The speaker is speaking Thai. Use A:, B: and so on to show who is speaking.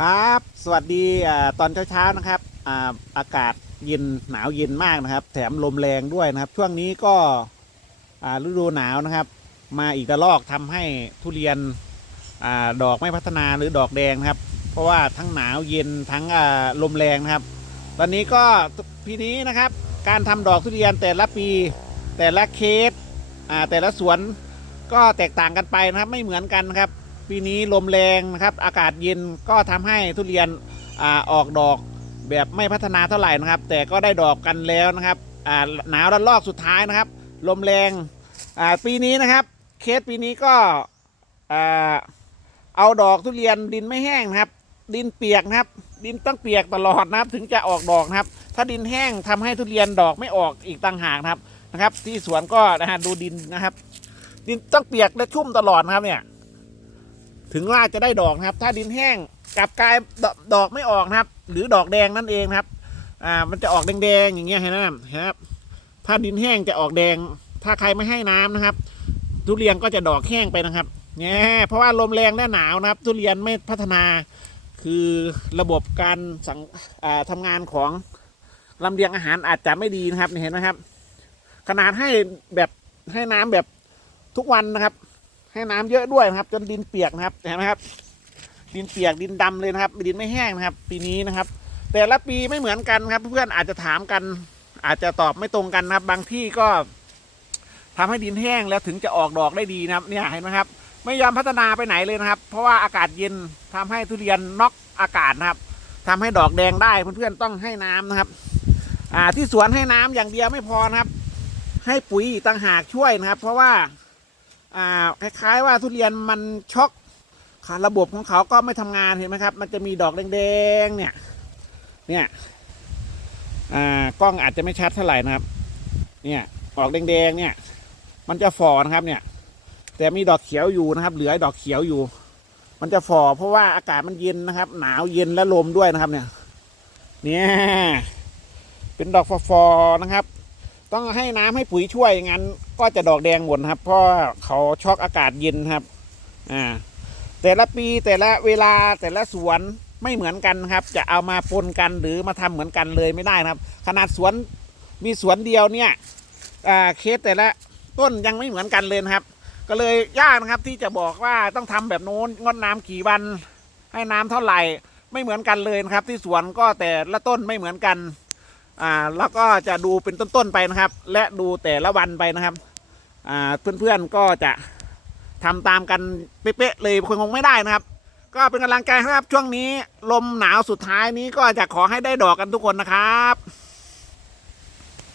A: ครับ สวัสดีอตอนเช้าๆนะครับอ่าอากาศเย็นหนาวเย็นมากนะครับ แถมลมแรงด้วยนะครับ ช่วงนี้ก็อ่าฤดูหนาวนะครับ มาอีกระลอกทำให้ทุเรียนอาดอกไม่พัฒนาหรือดอกแดงนะครับ เพราะว่าทั้งหนาวเย็นทั้งอ่าลมแรงนะครับ ตอนนี้ก็ปีนี้นะครับ การทำดอกทุเรียนแต่ละปีแต่ละเคสอ่าแต่ละสวนก็แตกต่างกันไปนะครับ ไม่เหมือนกันนะครับ ปีนี้ลมแรงนะครับ อากาศเย็นก็ทำให้ทุเรียนอออกดอกแบบไม่พัฒนาเท่าไหร่นะครับ แต่ก็ได้ดอกกันแล้วนะครับหนาวระลอกสุดท้ายนะครับ ลมแรงปีนี้นะครับ เคสปีนี้ก็เอาดอกทุเรียนดินไม่แห้งนะครับ ดินเปียกนะครับ ดินต้องเปียกตลอดนะครับ ถึงจะออกดอกนะครับ ถ้าดินแห้งทำให้ทุเรียนดอกไม่ออกอีกต่างหากนะครับนะครับ ที่สวนก็นะฮะดูดินนะครับ ดินต้องเปียกและชุ่มตลอดนะครับเนี่ย ถึงว่าจะได้ดอกนะครับ ถ้าดินแห้งกลับกลายดอกดอกไม่ออกนะครับ หรือดอกแดงนั่นเองนะครับ อ่า มันจะออกแดงๆอย่างเงี้ยเห็นไหมครับครับถ้าดินแห้งจะออกแดง ถ้าใครไม่ให้น้ำนะครับ ทุเรียนก็จะดอกแห้งไปนะครับเนี่ยเพราะว่าลมแรงและหนาวนะครับ ทุเรียนไม่พัฒนา คือระบบการสังอ่าทำงานของลำเลียงอาหารอาจจะไม่ดีนะครับเห็นไหมครับ ขนาดให้แบบให้น้ำแบบทุกวันนะครับ ให้น้ำเยอะด้วยนะครับ จนดินเปียกนะครับเห็นไหมครับ ดินเปียกดินดำเลยนะครับ ดินไม่แห้งนะครับ ปีนี้นะครับ แต่ละปีไม่เหมือนกันครับ เพื่อนอาจจะถามกัน อาจจะตอบไม่ตรงกันนะครับ บางที่ก็ทำให้ดินแห้งแล้วถึงจะออกดอกได้ดีนะครับ เนี่ยเห็นไหมครับ ไม่ยอมพัฒนาไปไหนเลยนะครับ เพราะว่าอากาศเย็นทำให้ทุเรียนน็อกอากาศนะครับทำให้ดอกแดงได้เพื่อนๆต้องให้น้ำนะครับอ่าที่สวนให้น้ำอย่างเดียวไม่พอนะครับ ให้ปุ๋ยต่างหากช่วยนะครับ เพราะว่า อ่าคล้ายๆว่าทุเรียนมันช็อกระบบของเขาก็ไม่ทำงานเห็นไหมครับ มันจะมีดอกแดงๆเนี่ย เนี่ยอ่ากล้องอาจจะไม่ชัดเท่าไหร่นะครับ เนี่ยออกแดงๆเนี่ย มันจะฝ่อนะครับเนี่ย แต่มีดอกเขียวอยู่นะครับ เหลือดอกเขียวอยู่ มันจะฝ่อเพราะว่าอากาศมันเย็นนะครับ หนาวเย็นและลมด้วยนะครับ เนี่ย เนี่ยเป็นดอกฟอๆนะครับ ต้องให้น้ำให้ปุ๋ยช่วยงั้น ก็จะดอกแดงหมดนครับ เพราะเขาช็อกอากาศเย็นครับ อ่า แต่ละปีแต่ละเวลาแต่ละสวนไม่เหมือนกันครับ จะเอามาปนกันหรือมาทำเหมือนกันเลยไม่ได้นะครับ ขนาดสวนมีสวนเดียวเนี่ยอ่าเคสแต่ละต้นยังไม่เหมือนกันเลยครับ ก็เลยยากนะครับที่จะบอกว่าต้องทำแบบโน้นงดน้ำกี่วัน ให้น้ำเท่าไหร่ไม่เหมือนกันเลยนะครับ ที่สวนก็แต่ละต้นไม่เหมือนกันอ่าแล้วก็จะดูเป็นต้นๆไปนะครับ และดูแต่ละวันไปนะครับ เพื่อนๆก็จะทำตามกันเป๊ะๆเลยคงไม่ได้นะครับ ก็เป็นกำลังใจครับช่วงนี้ ลมหนาวสุดท้ายนี้ก็จะขอให้ได้ดอกกันทุกคนนะครับ